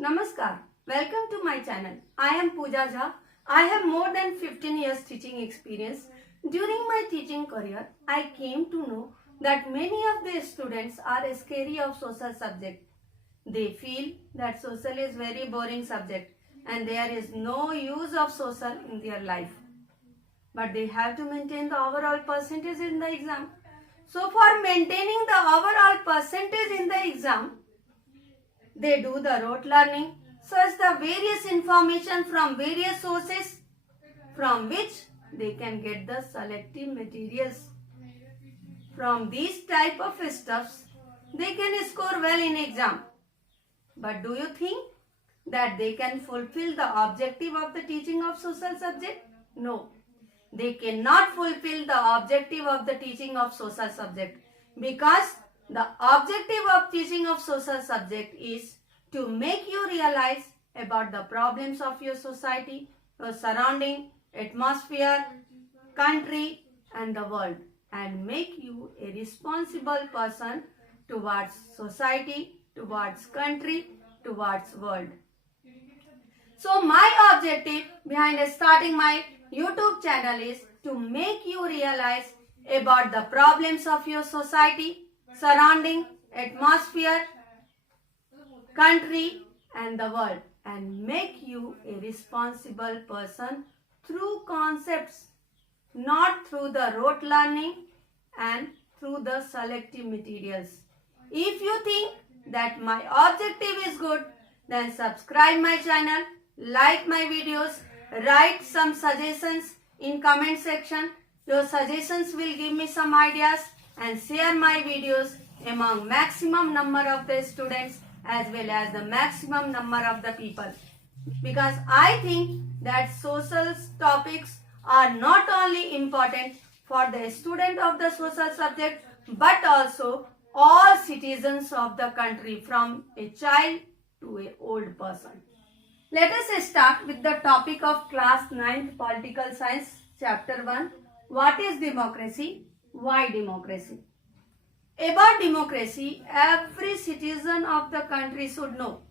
Namaskar. Welcome to my channel. I am Pooja Jha. I have more than 15 years teaching experience. During my teaching career, I came to know that many of the students are scary of social subject. They feel that social is very boring subject and there is no use of social in their life. But they have to maintain the overall percentage in the exam. So for maintaining the overall percentage in the exam, they do the rote learning, search the various information from various sources from which they can get the selective materials. From these type of stuffs, they can score well in exam. But do you think that they can fulfill the objective of the teaching of social subject? No. They cannot fulfill the objective of the teaching of social subject because the objective of teaching of social subject is to make you realize about the problems of your society, your surrounding, atmosphere, country and the world and make you a responsible person towards society, towards country, towards world. So my objective behind starting my YouTube channel is to make you realize about the problems of your society, surrounding, atmosphere, country and the world and make you a responsible person through concepts, not through the rote learning and through the selective materials. If you think that my objective is good, then subscribe my channel, like my videos, write some suggestions in comment section. Your suggestions will give me some ideas and share my videos among maximum number of the students as well as the maximum number of the people. Because I think that social topics are not only important for the student of the social subject but also all citizens of the country from a child to an old person. Let us start with the topic of class 9th political science chapter 1. What is democracy? Why democracy? About democracy, every citizen of the country should know.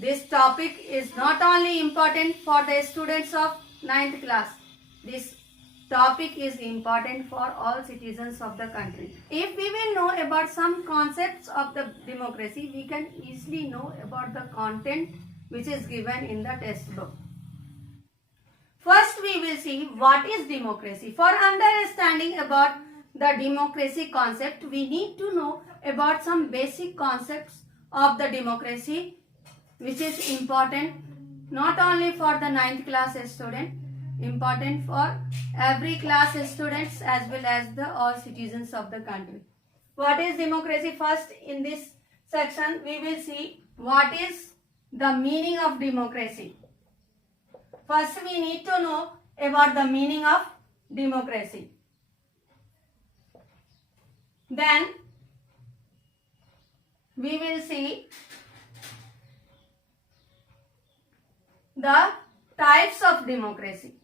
This topic is not only important for the students of 9th class. This topic is important for all citizens of the country. If we will know about some concepts of the democracy, we can easily know about the content which is given in the textbook. First, we will see what is democracy. For understanding about the democracy concept, we need to know about some basic concepts of the democracy which is important not only for the 9th class student, important for every class students as well as the all citizens of the country. What is democracy? First, in this section, we will see what is the meaning of democracy. First, we need to know about the meaning of democracy. Then, we will see the types of democracy.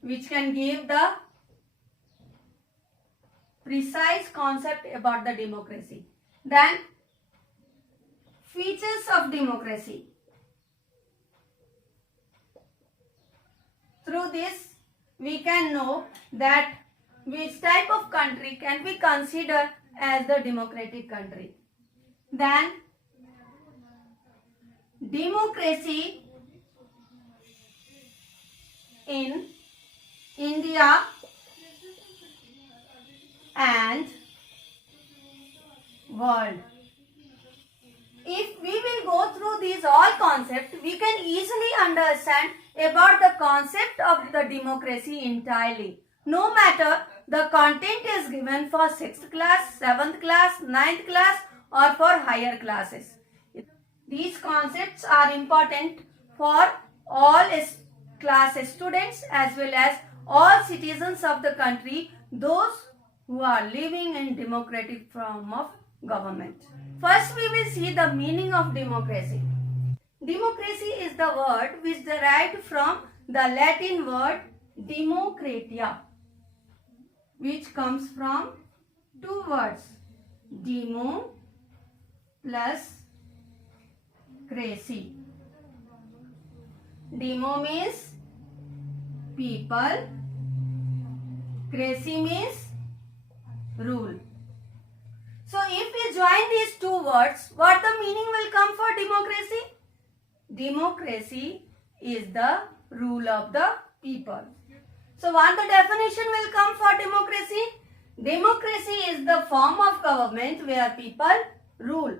Which can give the precise concept about the democracy. Then, features of democracy. Through this, we can know that which type of country can be considered as the democratic country. Then, democracy in India and world. If we will go through these all concepts, we can easily understand about the concept of the democracy entirely. No matter the content is given for 6th class, 7th class, 9th class or for higher classes. These concepts are important for all class students as well as all citizens of the country, those who are living in democratic form of government. First, we will see the meaning of democracy. Democracy is the word which derived from the Latin word democratia, which comes from two words, demo plus crazy. Demo means people, crazy means rule. So if we join these two words, what the meaning will come for democracy? Democracy is the rule of the people. So what the definition will come for democracy? Democracy is the form of government where people rule.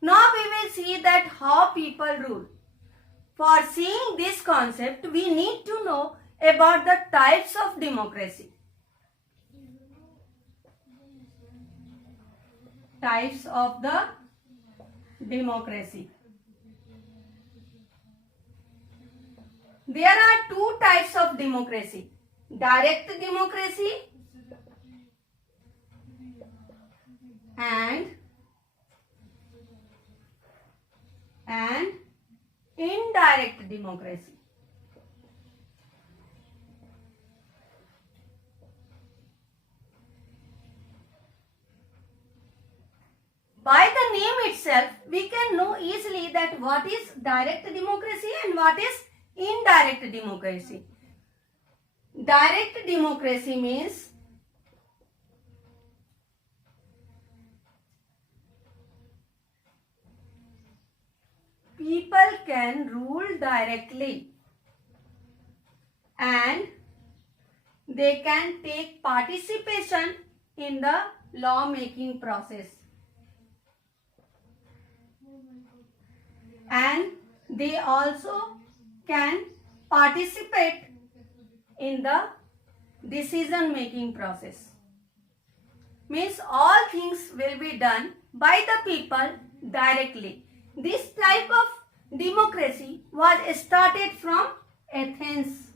Now we will see that how people rule. For seeing this concept, we need to know about the types of democracy. Types of the democracy. There are two types of democracy. Direct democracy and indirect democracy. By the name itself, we can know easily that what is direct democracy and what is indirect democracy. Direct democracy means people can rule directly and they can take participation in the law making process. And they also can participate in the decision making process. Means all things will be done by the people directly. This type of democracy was started from Athens.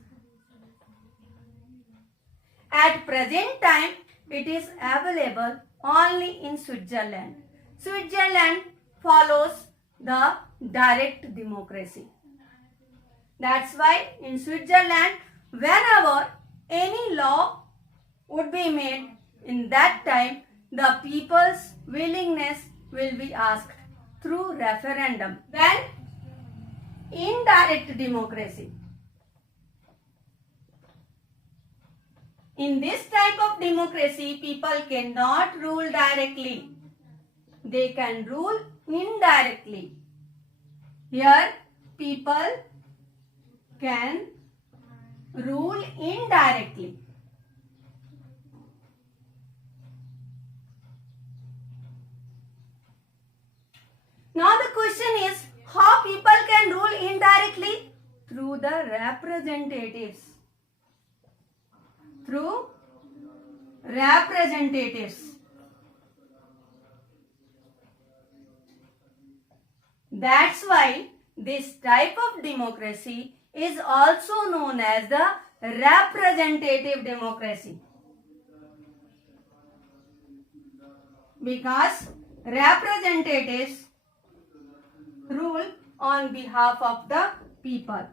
At present time, it is available only in Switzerland. Switzerland follows the direct democracy. That's why in Switzerland, whenever any law would be made, in that time the people's willingness will be asked through referendum. Then indirect democracy. In this type of democracy, people cannot rule directly. They can rule indirectly. Here, people can rule indirectly. Now the question is, how people can rule indirectly? Through the representatives. Through representatives. That's why this type of democracy is also known as the representative democracy. Because representatives rule on behalf of the people.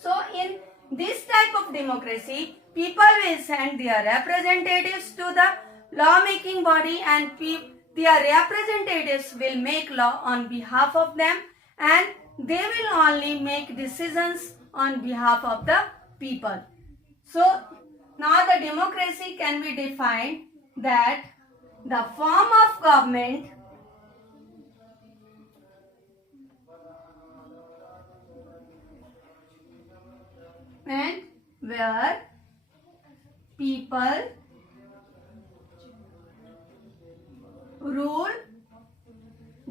So in this type of democracy, people will send their representatives to the lawmaking body and their representatives will make law on behalf of them and they will only make decisions on behalf of the people. So now the democracy can be defined that the form of government and where people rule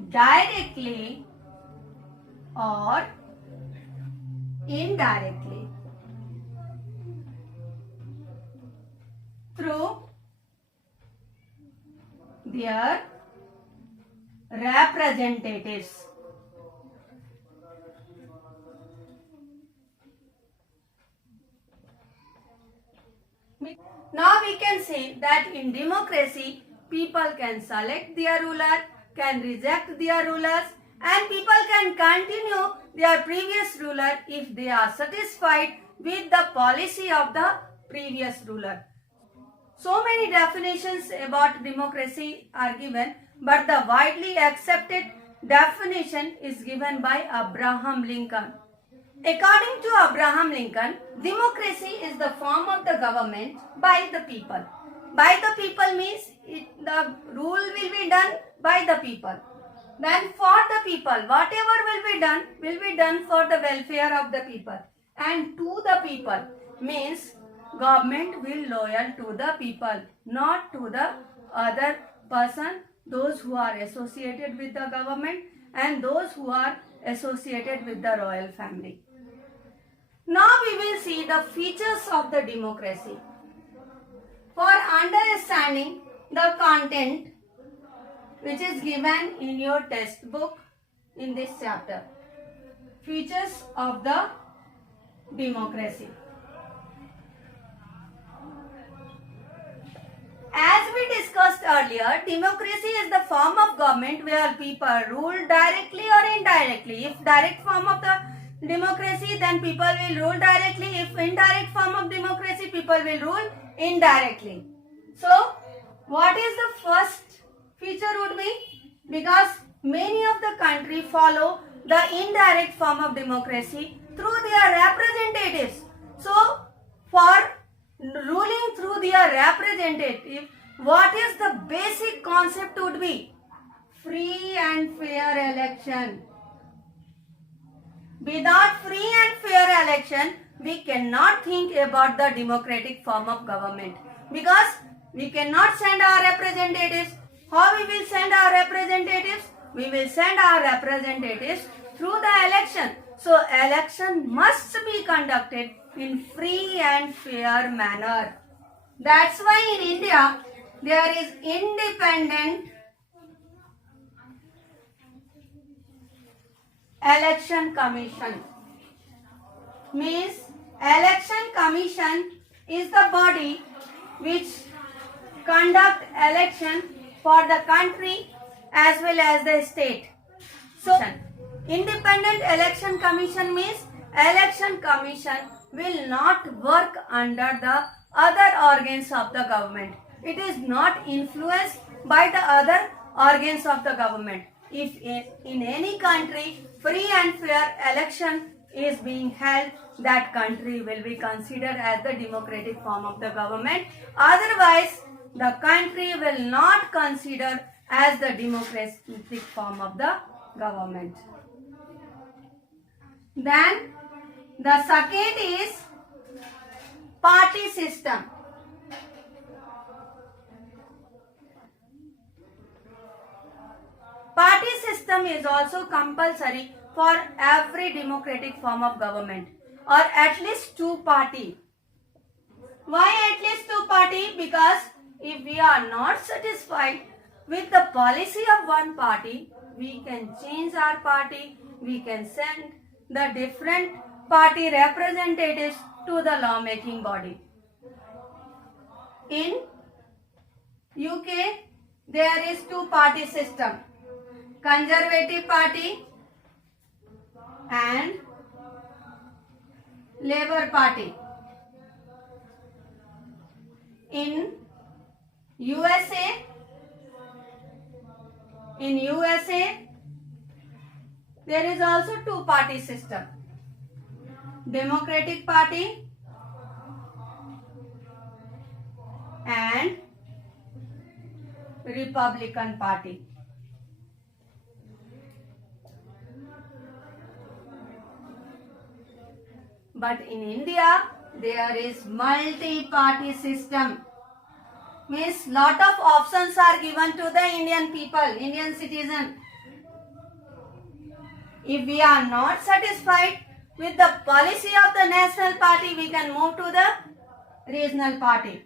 directly or indirectly through their representatives. Now we can say that in democracy, people can select their ruler, can reject their rulers, and people can continue their previous ruler if they are satisfied with the policy of the previous ruler. So many definitions about democracy are given, but the widely accepted definition is given by Abraham Lincoln. According to Abraham Lincoln, democracy is the form of the government by the people. By the people means the rule will be done by the people. Then for the people, whatever will be done for the welfare of the people. And to the people means government will loyal to the people, not to the other person, those who are associated with the government and those who are associated with the royal family. Now we will see the features of the democracy. For understanding the content which is given in your textbook in this chapter. Features of the democracy. As we discussed earlier, democracy is the form of government where people rule directly or indirectly. If direct form of the democracy, then people will rule directly. If indirect form of democracy, people will rule indirectly. So, what is the first feature would be? Because many of the country follow the indirect form of democracy through their representatives. So, for ruling through their representative, what is the basic concept would be? Free and fair election. Without free and fair election, we cannot think about the democratic form of government. Because we cannot send our representatives. How we will send our representatives? We will send our representatives through the election. So, election must be conducted in free and fair manner. That's why in India, there is independent election commission. Means election commission is the body which conduct election for the country as well as the state. So, independent election commission means election commission will not work under the other organs of the government. It is not influenced by the other organs of the government. If in any country free and fair election is being held, that country will be considered as the democratic form of the government. Otherwise, the country will not consider as the democratic form of the government. Then the second is party system. Party system is also compulsory for every democratic form of government, or at least two party. Why at least two party? Because if we are not satisfied with the policy of one party, we can change our party, we can send the different party representatives to the lawmaking body. In UK, there is two party system, Conservative Party and Labour Party. In USA, there is also two party system, Democratic Party and Republican Party. But in India, there is multi-party system. Means lot of options are given to the Indian people, Indian citizen. If we are not satisfied with the policy of the national party, we can move to the regional party.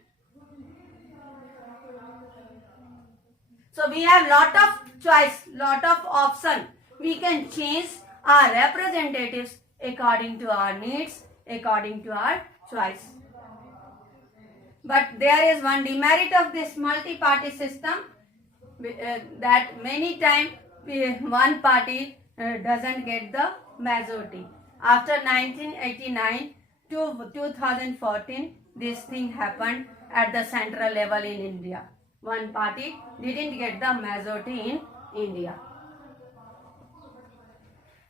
So we have lot of choice, lot of option. We can change our representatives according to our needs, according to our choice. But there is one demerit of this multi-party system, that many times one party doesn't get the majority. After 1989 to 2014, this thing happened at the central level in India. One party didn't get the majority in India.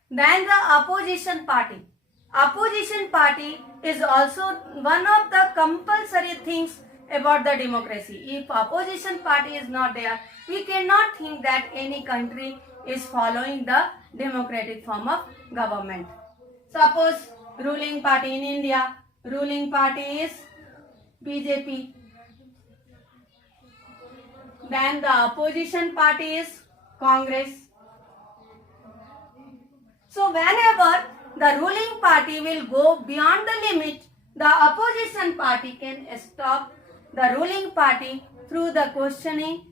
Then the opposition party. Opposition party is also one of the compulsory things about the democracy. If opposition party is not there, we cannot think that any country is following the democratic form of government. Suppose ruling party in India, ruling party is BJP. Then the opposition party is Congress. So whenever the ruling party will go beyond the limit, the opposition party can stop the ruling party through the questioning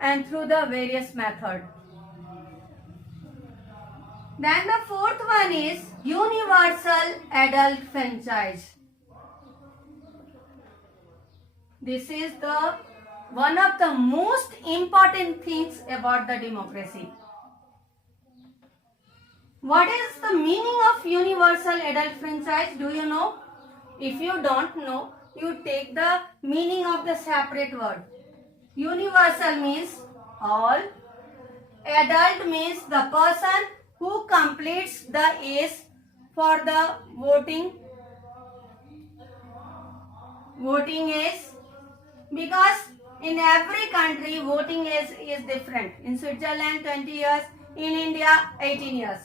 and through the various methods. Then the fourth one is universal adult franchise. This is the one of the most important things about the democracy. What is the meaning of universal adult franchise? Do you know? If you don't know, you take the meaning of the separate word. Universal means all. Adult means the person who completes the age for the voting age, because in every country voting age is different. In Switzerland 20 years, in India 18 years.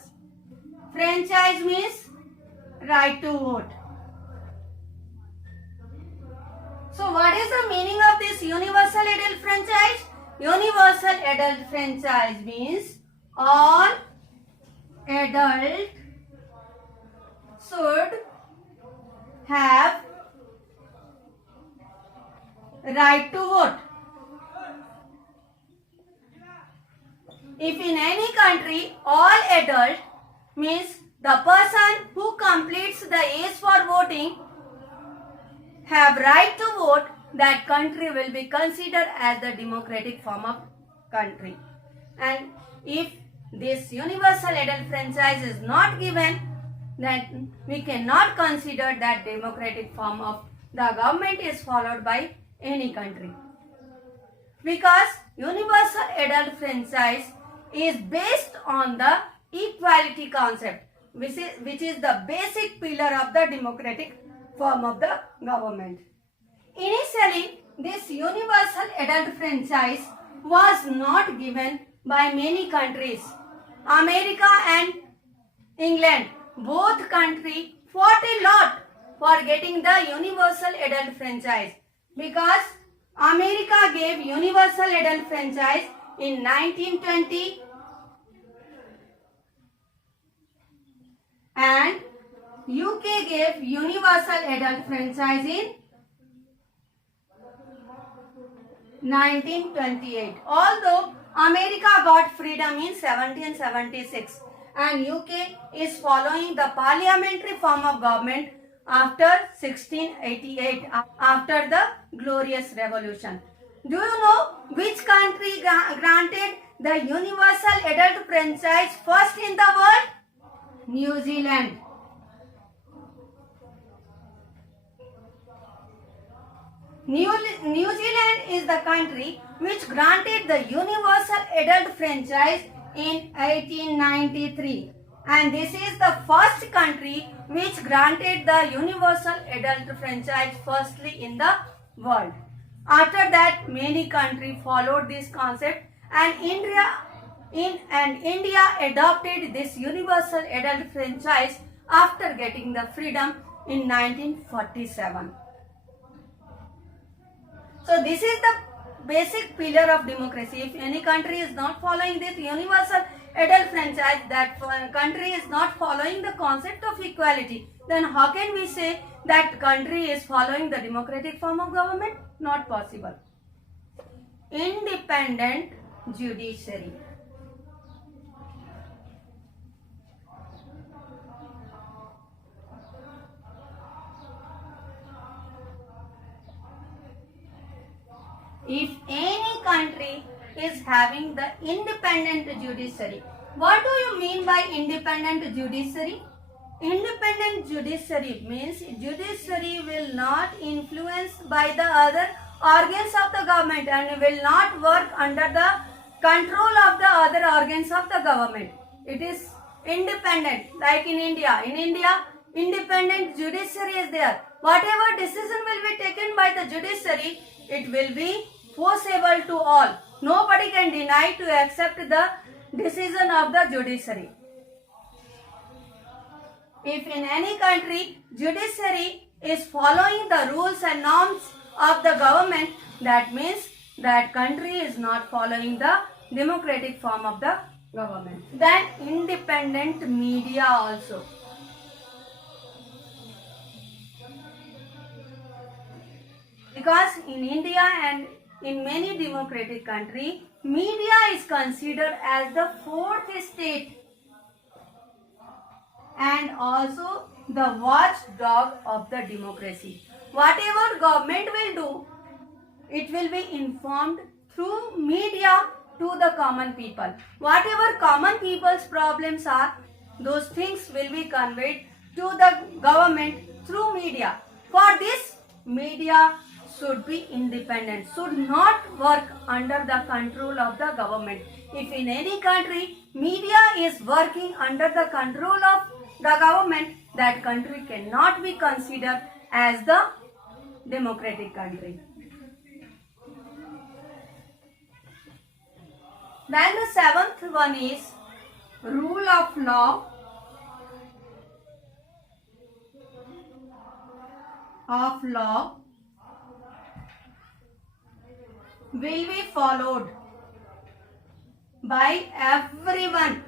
Franchise means right to vote. So what is the meaning of this universal adult franchise? Universal adult franchise means all adult should have right to vote. If in any country all adult means the person who completes the age for voting have right to vote, that country will be considered as the democratic form of country. And if this universal adult franchise is not given, then we cannot consider that democratic form of the government is followed by any country. Because universal adult franchise is based on the equality concept, which is the basic pillar of the democratic form of the government. Initially, this universal adult franchise was not given by many countries. America and England, both countries fought a lot for getting the universal adult franchise, because America gave universal adult franchise in 1920 and UK gave universal adult franchise in 1928. Although America got freedom in 1776 and UK is following the parliamentary form of government after 1688, after the Glorious Revolution. Do you know which country granted the universal adult franchise first in the world? New Zealand. New Zealand is the country which granted the universal adult franchise in 1893, and this is the first country which granted the universal adult franchise firstly in the world. After that, many countries followed this concept, and India adopted this universal adult franchise after getting the freedom in 1947. So this is the basic pillar of democracy. If any country is not following this universal adult franchise, that country is not following the concept of equality, then how can we say that country is following the democratic form of government? Not possible. Independent judiciary. If any country is having the independent judiciary, What do you mean by independent judiciary? Independent judiciary means judiciary will not influenced by the other organs of the government and will not work under the control of the other organs of the government. It is independent, like in India. In India, independent judiciary is there. Whatever decision will be taken by the judiciary, it will be forcible to all. Nobody can deny to accept the decision of the judiciary. If in any country judiciary is following the rules and norms of the government, that means that country is not following the democratic form of the government. Then independent media also. Because in India and in many democratic countries, media is considered as the fourth state and also the watchdog of the democracy. Whatever government will do, it will be informed through media to the common people. Whatever common people's problems are, those things will be conveyed to the government through media. For this, media should be independent, should not work under the control of the government. If in any country, media is working under the control of the government, that country cannot be considered as the democratic country. Then the seventh one is rule of law will be followed by everyone.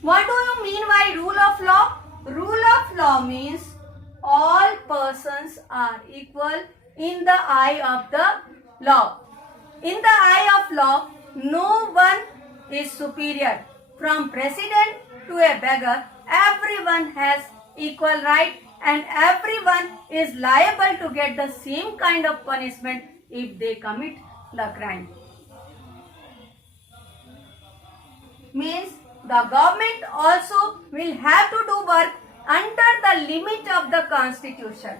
What do you mean by rule of law? Rule of law means all persons are equal in the eye of the law. In the eye of law, no one is superior. From president to a beggar, everyone has equal right and everyone is liable to get the same kind of punishment if they commit the crime. Means the government also will have to do work under the limit of the constitution.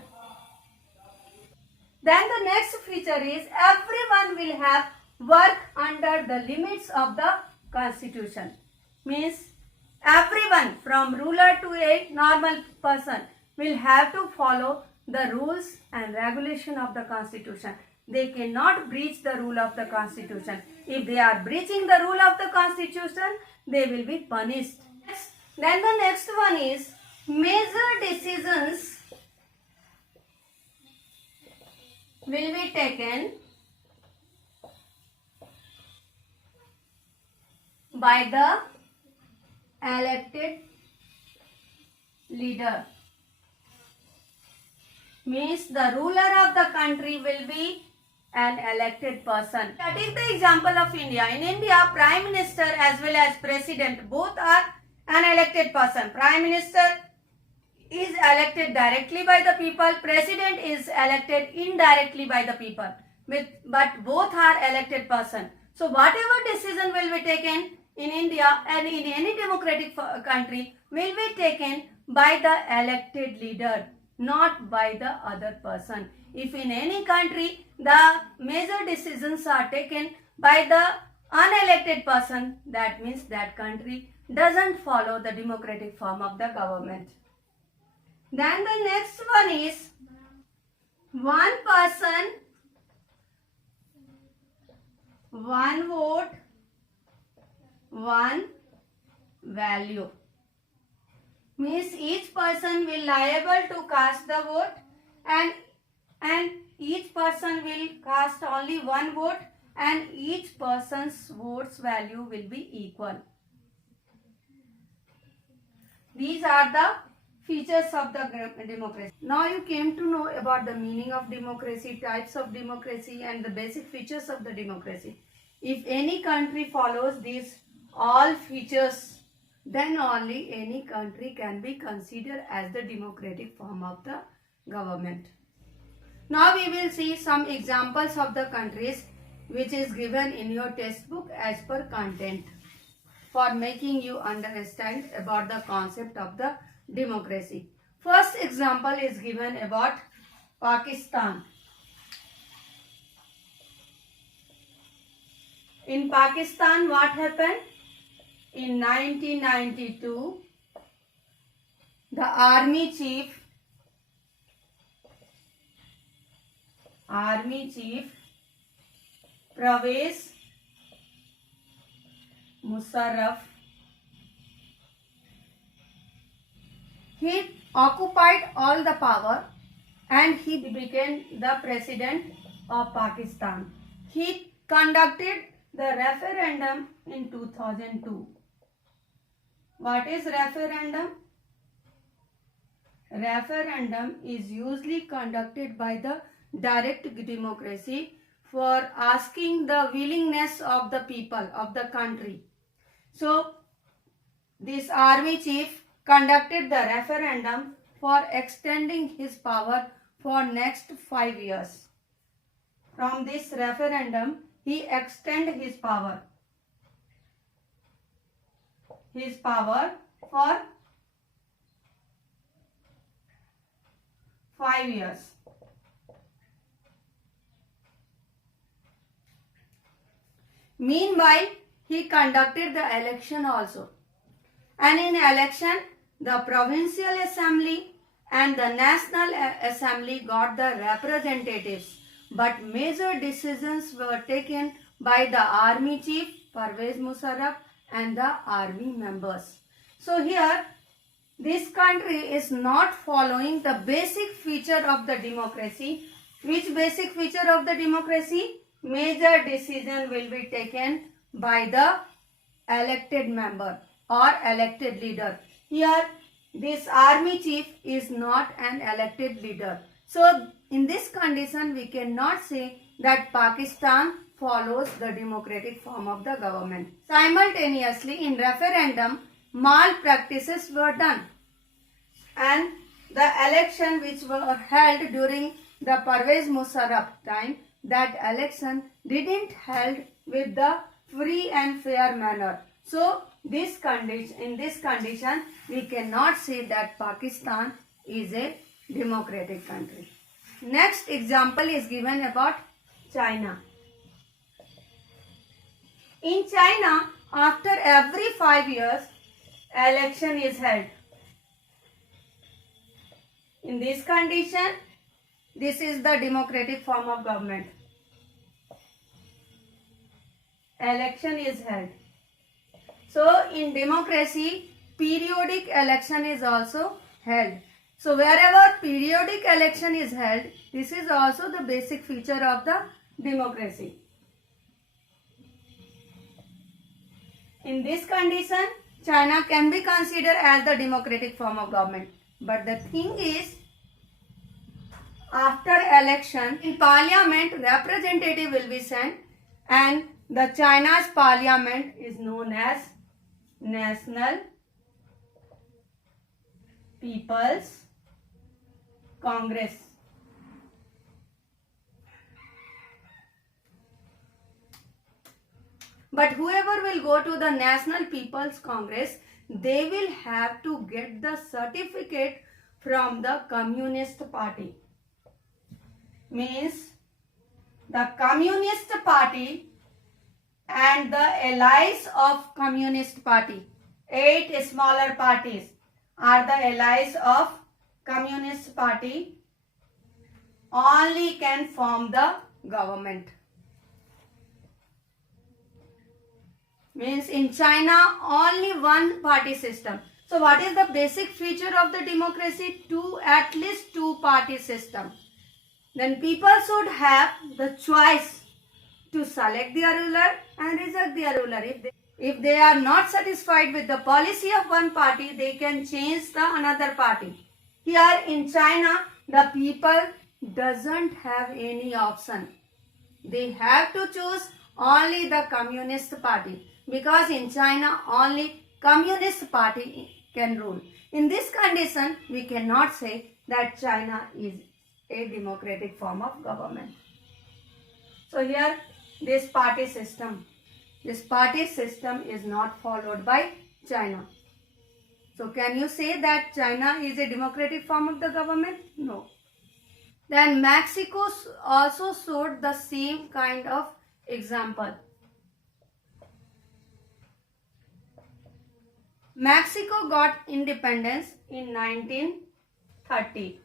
Then the next feature is everyone will have work under the limits of the constitution. Means everyone from ruler to a normal person will have to follow the rules and regulation of the constitution. They cannot breach the rule of the constitution. If they are breaching the rule of the constitution, they will be punished. Then the next one is major decisions will be taken by the elected leader. Means the ruler of the country will be an elected person. Take the example of India. In India, Prime Minister as well as President both are an elected person. Prime Minister is elected directly by the people. President is elected indirectly by the people. But both are elected person. So whatever decision will be taken in India and in any democratic country will be taken by the elected leader, not by the other person. If in any country the major decisions are taken by the unelected person, that means that country doesn't follow the democratic form of the government. Then the next one is one person, one vote, one value. Means each person will liable to cast the vote and each person will cast only one vote and each person's vote's value will be equal. These are the features of the democracy. Now you came to know about the meaning of democracy, types of democracy and the basic features of the democracy. If any country follows these all features, then only any country can be considered as the democratic form of the government. Now we will see some examples of the countries which is given in your textbook as per content. for making you understand about the concept of the democracy. First example is given about Pakistan. In Pakistan, what happened? In 1992, the army chief Pervez Musharraf, he occupied all the power and he became the president of Pakistan. He conducted the referendum in 2002. What is referendum? Referendum is usually conducted by the direct democracy for asking the willingness of the people of the country. So, this army chief conducted the referendum for extending his power for next 5 years. From this referendum, he extended his power for 5 years. Meanwhile, he conducted the election also. And in election, the Provincial Assembly and the National Assembly got the representatives. But major decisions were taken by the army chief, Pervez Musharraf, and the army members. So here, this country is not following the basic feature of the democracy. Which basic feature of the democracy? Major decision will be taken by the elected member or elected leader. Here, this army chief is not an elected leader. So, in this condition, we cannot say that Pakistan follows the democratic form of the government. Simultaneously, in referendum, malpractices were done. And the election which were held during the Pervez Musharraf time, that election didn't held with the free and fair manner. So, in this condition, we cannot say that Pakistan is a democratic country. Next example is given about China. In China, after every 5 years, election is held. In this condition, this is the democratic form of government. Election is held. So, in democracy, periodic election is also held. So, wherever periodic election is held, this is also the basic feature of the democracy. In this condition, China can be considered as the democratic form of government. But the thing is, after election, in parliament, representative will be sent, and the China's parliament is known as National People's Congress. But whoever will go to the National People's Congress, they will have to get the certificate from the Communist Party. Means the Communist Party and the allies of Communist Party, 8 smaller parties are the allies of Communist Party, only can form the government. Means in China, only one party system. So what is the basic feature of the democracy? At least two party system. Then people should have the choice to select their ruler and reject their ruler. If they are not satisfied with the policy of one party, they can change the another party. Here in China, the people doesn't have any option. They have to choose only the Communist Party, because in China only Communist Party can rule. In this condition, we cannot say that China is a democratic form of government. So here this party system. This party system is not followed by China. So can you say that China is a democratic form of the government? No. Then Mexico also showed the same kind of example. Mexico got independence in 1930.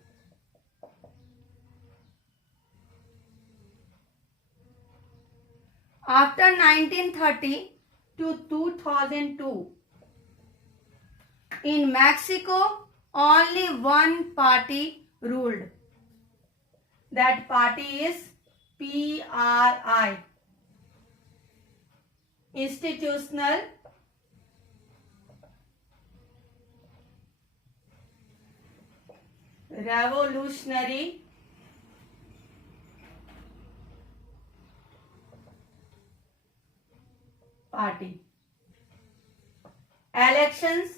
After 1930 to 2002, in Mexico, only one party ruled. That party is PRI, Institutional Revolutionary Party. Elections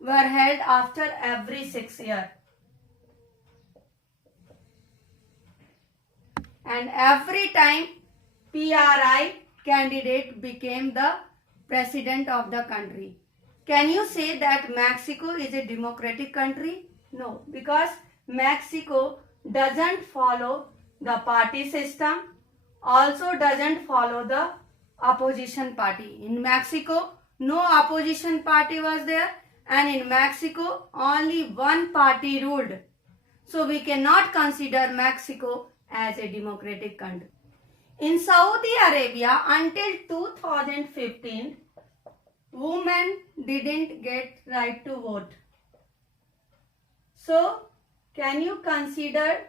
were held after every 6 years. And every time PRI candidate became the president of the country. Can you say that Mexico is a democratic country? No, because Mexico doesn't follow the party system, also doesn't follow the opposition party. In Mexico, no opposition party was there, and in Mexico, only one party ruled. So we cannot consider Mexico as a democratic country. In Saudi Arabia, until 2015, women didn't get right to vote. So, can you consider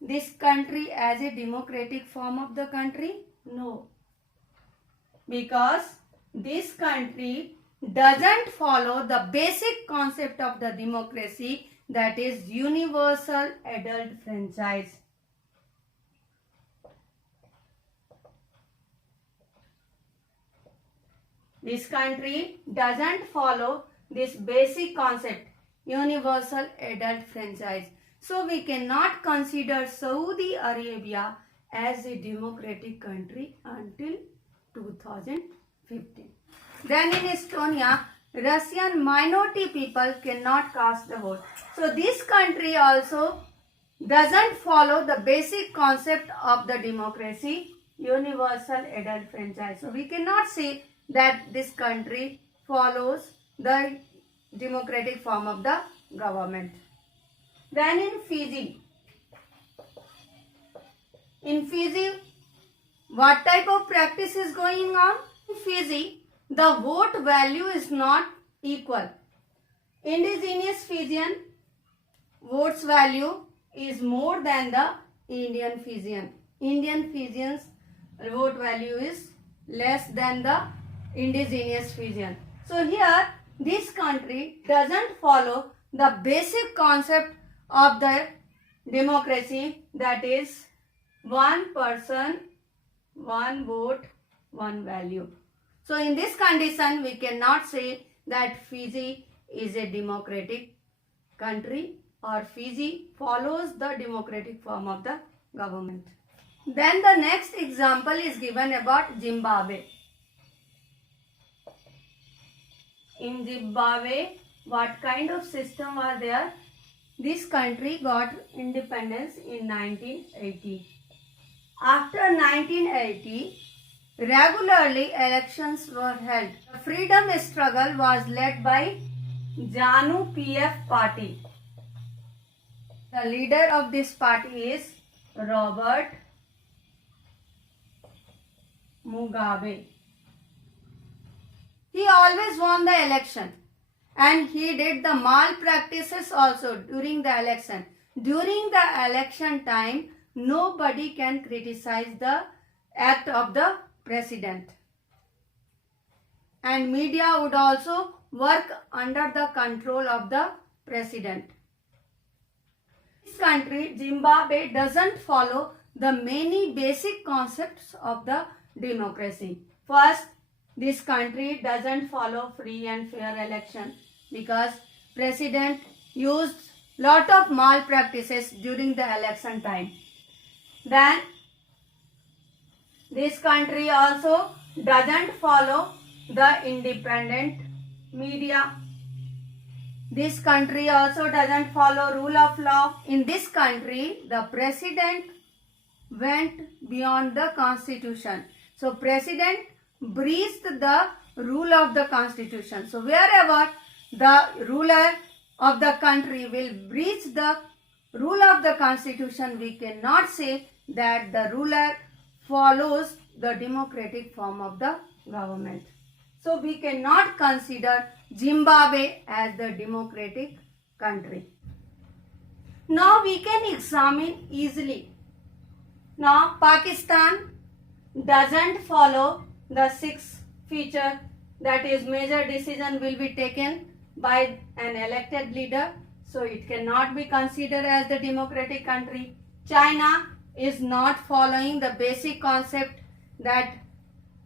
this country as a democratic form of the country? No. Because this country doesn't follow the basic concept of the democracy, that is universal adult franchise. This country doesn't follow this basic concept, universal adult franchise. So we cannot consider Saudi Arabia as a democratic country until 2015. Then in Estonia, Russian minority people cannot cast the vote. So this country also doesn't follow the basic concept of the democracy, universal adult franchise. So we cannot say that this country follows the democratic form of the government. Then in Fiji, what type of practice is going on? In Fiji, the vote value is not equal. Indigenous Fijian votes value is more than the Indian Fijian. Indian Fijians vote value is less than the indigenous Fijian. So here this country doesn't follow the basic concept of the democracy, that is one person, one vote, one value. So in this condition we cannot say that Fiji is a democratic country or Fiji follows the democratic form of the government. Then the next example is given about Zimbabwe. In Zimbabwe, what kind of system was there? This country got independence in 1980. After 1980, regularly elections were held. The freedom struggle was led by ZANU PF party. The leader of this party is Robert Mugabe. He always won the election and he did the malpractices also during the election. During the election time, nobody can criticize the act of the president. And media would also work under the control of the president. This country, Zimbabwe, doesn't follow the many basic concepts of the democracy. First, this country doesn't follow free and fair election because president used lot of malpractices during the election time. Then this country also doesn't follow the independent media. This country also doesn't follow rule of law. In this country, the president went beyond the constitution. So president breached the rule of the constitution. So wherever the ruler of the country will breach the rule of the constitution, we cannot say that the ruler follows the democratic form of the government. So we cannot consider Zimbabwe as the democratic country. Now we can examine easily. Now Pakistan doesn't follow the sixth feature, that is major decision will be taken by an elected leader. So it cannot be considered as the democratic country. China is not following the basic concept that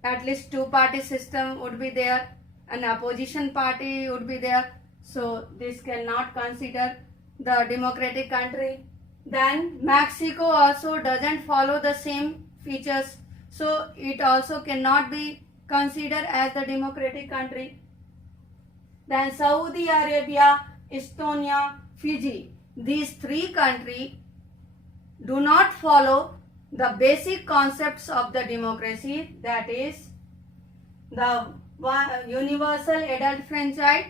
at least two-party system would be there, an opposition party would be there. So this cannot consider the democratic country. Then Mexico also doesn't follow the same features. So it also cannot be considered as the democratic country. Then Saudi Arabia, Estonia, Fiji. These three countries do not follow the basic concepts of the democracy, that is the universal adult franchise,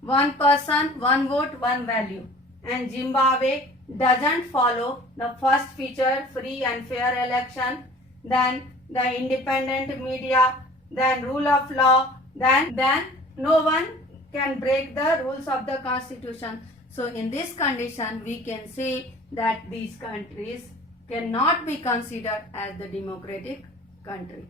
one person, one vote, one value. And Zimbabwe doesn't follow the first feature, free and fair election, then the independent media, then rule of law, then no one can break the rules of the constitution. So in this condition, we can say that these countries cannot be considered as the democratic country.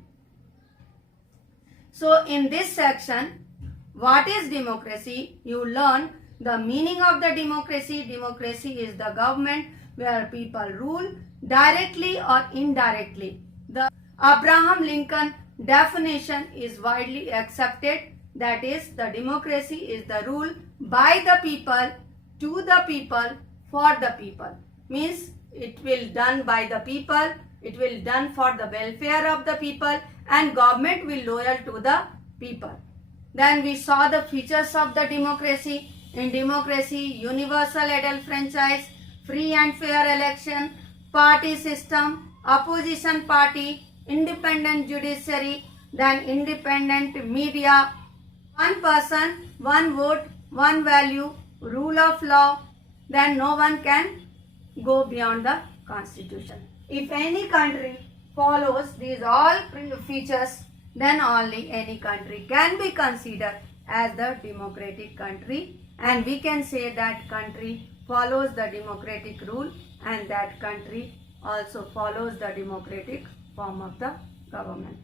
So in this section, what is democracy? You learn the meaning of the democracy. Democracy is the government where people rule directly or indirectly. The Abraham Lincoln definition is widely accepted, that is the democracy is the rule by the people, to the people, for the people. Means it will done by the people, it will done for the welfare of the people, and government will loyal to the people. Then we saw the features of the democracy. In democracy, universal adult franchise, free and fair election, party system, opposition party, independent judiciary, then independent media, one person, one vote, one value, rule of law, then no one can go beyond the constitution. If any country follows these all features, then only any country can be considered as the democratic country, and we can say that country follows the democratic rule and that country also follows the democratic form of the government.